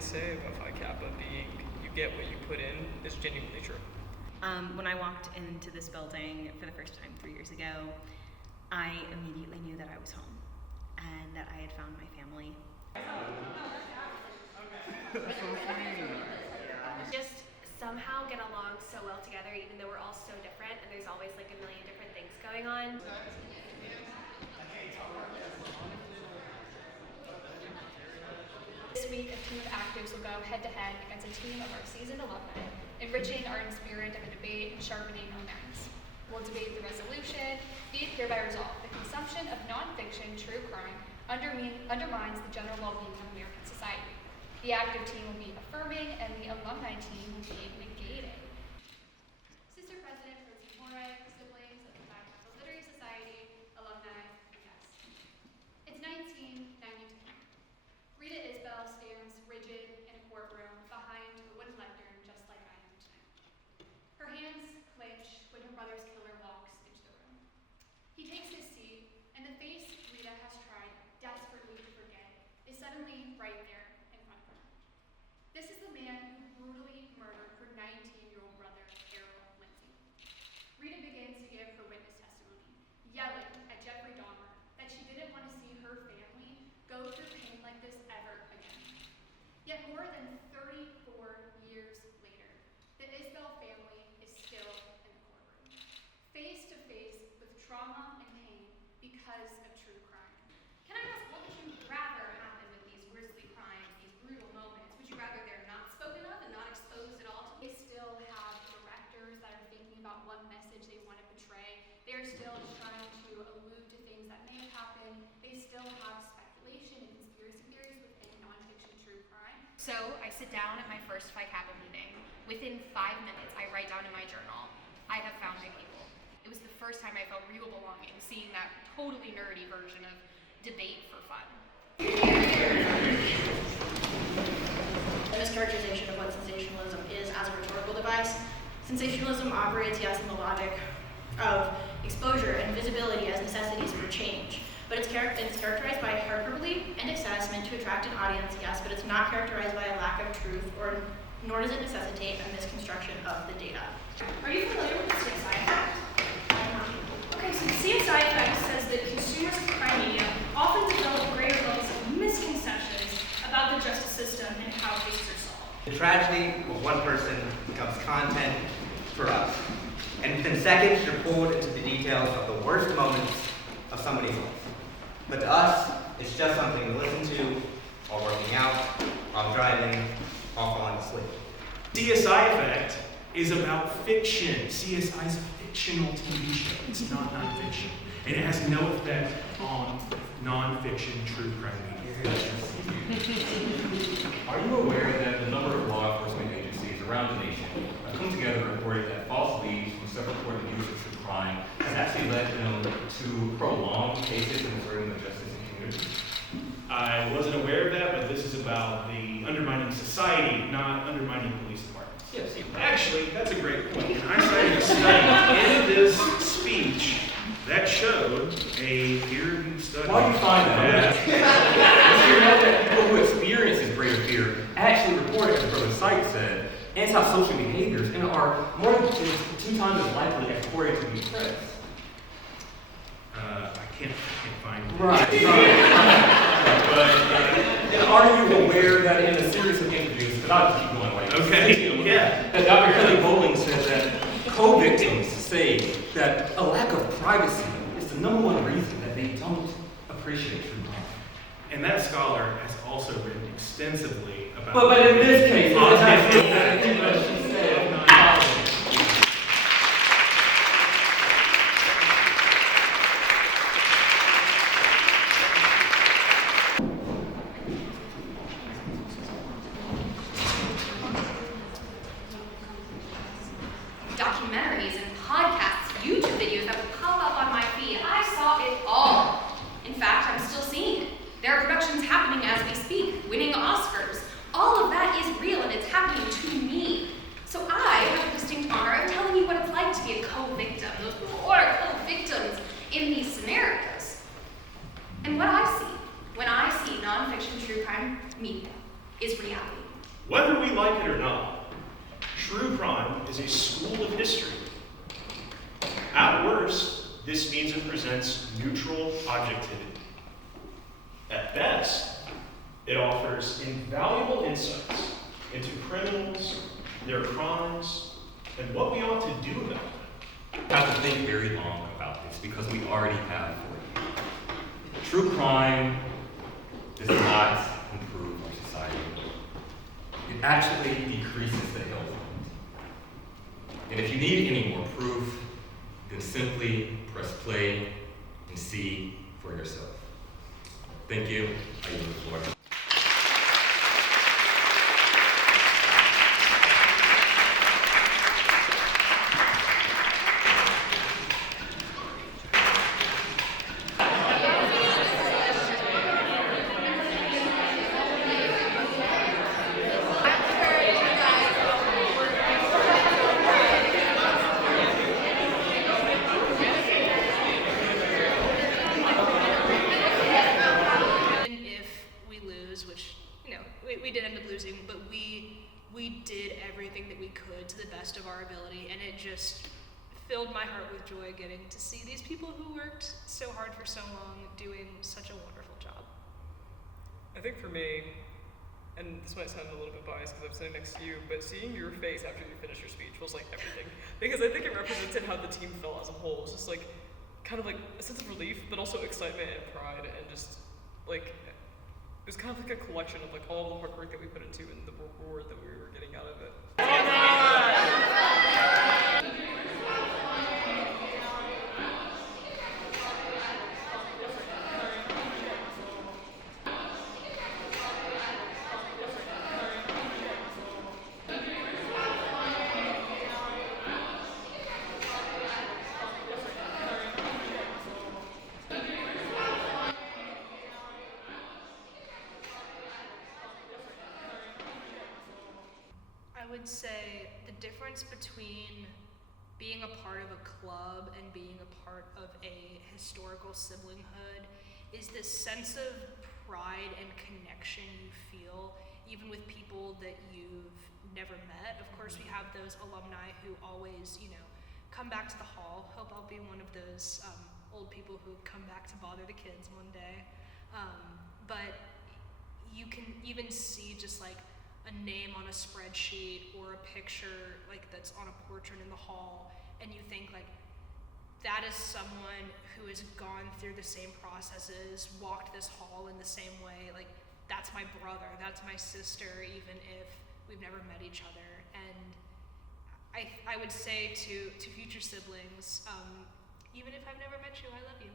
they say about Phi Kappa being you get what you put in is genuinely true. When I walked into this building for the first time 3 years ago, I immediately knew that I was home and that I had found my family. Just somehow get along so well together, even though we're all so different, and there's always like a million different things going on. This week, a team of actives will go head-to-head against a team of our seasoned alumni, enriching our spirit of a debate and sharpening our minds. We'll debate the resolution, be it hereby resolved. The consumption of nonfiction true crime undermines the general well-being of American society. The active team will be affirming, and the alumni team will be negating. Sister President Rosie Moray, siblings of the Phi Kappa Literary Society, alumni, and guests. It's 1992. Rita Isbell stands rigid in a courtroom behind a wooden lectern, just like I am tonight. Her hands clench when her brother's killer walks into the room. He takes his seat, and the face Rita has tried desperately to forget is suddenly right there in front of her. This is the man who brutally murdered her 19-year-old brother, Errol Lindsay. Rita begins to give her witness testimony, yelling at Jeffrey Dahmer that she didn't want to see her family go through pain like this ever again. Yet more than 34 years later, the Isbell family is still in the courtroom, face to face with trauma and pain because of true crime. Can I ask, what would you rather happen with these grisly crimes, these brutal moments? Would you rather they're not spoken of and not exposed at all? They still have directors that are thinking about what message they want to portray. They're still trying to allude to things that may have happened. They still have speculation and conspiracy theories within nonfiction true crime. So I sit down at my first Phi Kappa meeting. Within 5 minutes, I write down in my journal, I have found my people. It was the first time I felt real belonging, seeing that totally nerdy version of debate for fun. A mischaracterization of what sensationalism is as a rhetorical device. Sensationalism operates, yes, in the logic of exposure and visibility as necessities for change. But it's characterized by hyperbole and excess meant to attract an audience, yes, but it's not characterized by a lack of truth, nor does it necessitate a misconstruction of the data. Are you familiar with the CSI effect? Okay, so the CSI effect says that consumers of crime media often develop greater levels of misconceptions about the justice system and how cases are solved. The tragedy of one person becomes content for us. And within seconds, you're pulled into the details of the worst moments of somebody's life. But to us, it's just something to listen to while working out, while driving, while falling asleep. CSI Effect is about fiction. CSI is a fictional TV show. It's not nonfiction. And it has no effect on nonfiction true crime media. Are you aware that a number of law enforcement agencies around the nation have come together and reported that false leads from self-reported use of true crime has actually led them to prolong cases in serving the justice and community? I wasn't aware of that, but this is about the undermining society, not undermining police departments. Yes. Actually, that's a great point. And I cited a study in this speech that showed a peer-reviewed study. Why do you find that? You know that people who experience this greater fear actually reported, as Brother Sykes said, antisocial behaviors and are more than 2 times as likely as reported to be depressed. I can't find it. Right. But are you aware that in a series of interviews, because I'll keep going like this. Okay, yeah. That Dr. Kelly Bowling said that co-victims say that a lack of privacy is the #1 reason that they don't appreciate true crime. And that scholar has also written extensively about. But in this case, it has she said. Documentaries and podcasts, YouTube videos that would pop up on my feed. I saw it all. In fact, I'm still seeing it. There are productions happening as we speak, winning Oscars. All of that is real and it's happening to me. worst, this means it presents neutral objectivity. At best, it offers invaluable insights into criminals, their crimes, and what we ought to do about them. You have to think very long about this because we already have for you. True crime does not improve our society. It actually decreases the health of it. And if you need any more proof, then simply press play and see for yourself. Thank you. I yield the floor. We did end up losing, but we did everything that we could to the best of our ability, and it just filled my heart with joy getting to see these people who worked so hard for so long doing such a wonderful job. I think for me, and this might sound a little bit biased because I'm sitting next to you, but seeing your face after you finished your speech was like everything. Because I think it represented how the team felt as a whole. It was just like, kind of like a sense of relief, but also excitement and pride, and just like, it was kind of like a collection of like all the hard work that we put into and the reward that we were getting out of it. I would say the difference between being a part of a club and being a part of a historical siblinghood is this sense of pride and connection you feel even with people that you've never met. Of course, we have those alumni who always, come back to the hall. Hope I'll be one of those old people who come back to bother the kids one day. But you can even see just like a name on a spreadsheet or a picture like that's on a portrait in the hall, and you think like that is someone who has gone through the same processes, walked this hall in the same way. Like that's my brother, that's my sister, even if we've never met each other. And I would say to future siblings, even if I've never met you, I love you.